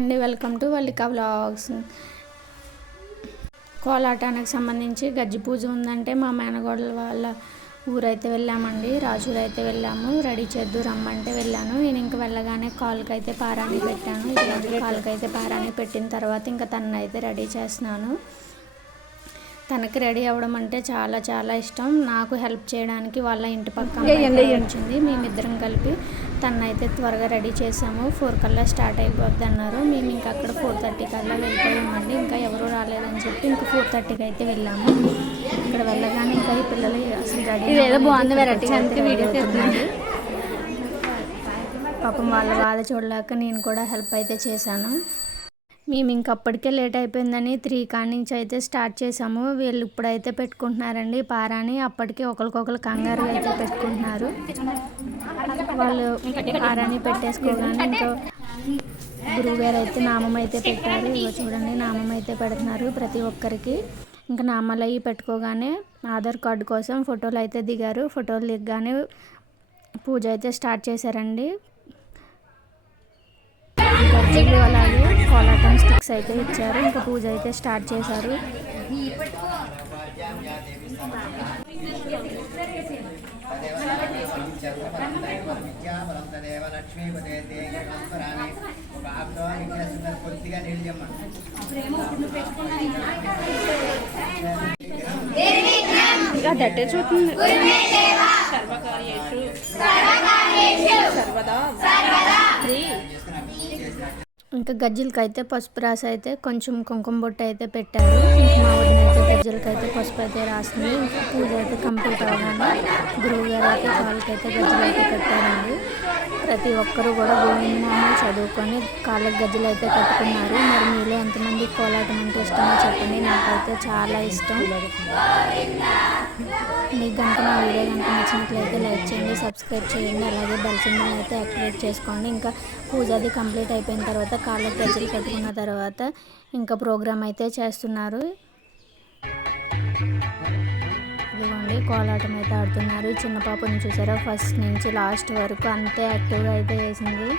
Hi అండి, welcome to Vallika vlogs. కోలాటానికి సంబంధించి గజ్జి పూజ ఉందంటే మా మేనగోడల వాళ్ళ ఊరైతే వెళ్ళామండి. రాజూరు అయితే వెళ్ళాము. రెడీ చేద్దు రమ్మంటే వెళ్ళాను. నేను ఇంక వెళ్ళగానే కాలుకైతే పారాణి పెట్టాను. ఇలాంటి కాలుకైతే పారాణి పెట్టిన తర్వాత ఇంకా తననైతే రెడీ చేస్తున్నాను. తనకి రెడీ అవ్వడం అంటే చాలా చాలా ఇష్టం. నాకు హెల్ప్ చేయడానికి వాళ్ళ ఇంటి పక్కన వచ్చింది. మేమిద్దరం కలిపి తనైతే త్వరగా రెడీ చేసాము. 4 కల్లా స్టార్ట్ అయిపోద్ది అన్నారు. మేము ఇంకా అక్కడ 4:30 కల్లా వెళ్ళిపోయామండి. ఇంకా ఎవరు రాలేదని చెప్పి ఇంకా 4:30కి అయితే వెళ్ళాము. ఇక్కడ వెళ్ళగానే ఇంకా ఈ పిల్లలు అసలు రెడీ బాగుంది, వెరైటీగా అంతే వీడియో తీస్తున్నారు. పాపం వాళ్ళ బాధ చూడలేక నేను కూడా హెల్ప్ అయితే చేశాను. మేము ఇంకప్పటికే లేట్ అయిపోయిందని 3 కాడి నుంచి అయితే స్టార్ట్ చేసాము. వీళ్ళు ఇప్పుడైతే పెట్టుకుంటున్నారండి పారాని. అప్పటికే ఒకరికొకరు కంగారుగా అయితే పెట్టుకుంటున్నారు. వాళ్ళు పారాని పెట్టేసుకోగానే ఇంకా గురువుగారు అయితే నామం అయితే పెట్టారు. ఇగో చూడండి, నామం అయితే పెడుతున్నారు ప్రతి ఒక్కరికి. ఇంకా నామాలు అవి పెట్టుకోగానే ఆధార్ కార్డు కోసం ఫోటోలు అయితే దిగారు. ఫోటోలు దిగగానే పూజ అయితే స్టార్ట్ చేశారండి. గజ్జలు అలాగే కోలాటం స్టిక్స్ అయితే ఇచ్చారు. ఇంకా పూజ అయితే స్టార్ట్ చేశారు. ఇంకా గజ్జలకైతే పసుపు రాసి అయితే కొంచెం కుంకుమ బొట్టు అయితే పెట్టారు. మా వదిన అయితే గజ్జలకైతే పసుపు అయితే రాస్తుంది. ఇంకా పూజ అయితే కంప్లీట్ అవ్వగానే గురువుగారు అయితే కాళ్ళకైతే గజ్జలు అయితే కట్టారండి. ప్రతి ఒక్కరూ కూడా గోవిందనామాలు చదువుకొని కాళ్ళకి గజ్జలు అయితే కట్టుకున్నారు. మరి మీలో ఎంతమంది కోలాటం అంటే ఇష్టమో చెప్పండి. నాకైతే చాలా ఇష్టం. మీకు కనుక నా వీడియో కనుక నచ్చినట్లయితే లైక్ చేయండి, సబ్స్క్రైబ్ చేయండి, అలాగే బెల్ సింబల్ అయితే యాక్టివేట్ చేసుకోండి. ఇంకా పూజ అది కంప్లీట్ అయిపోయిన తర్వాత కాళ్ళకి గజ్జలు కట్టుకున్న తర్వాత ఇంకా ప్రోగ్రామ్ అయితే చేస్తున్నారు. ఇదిగోండి, కోలాటం అయితే ఆడుతున్నారు. చిన్న పాపని చూసారా, ఫస్ట్ నుంచి లాస్ట్ వరకు అంతే యాక్టివ్గా అయితే వేసింది.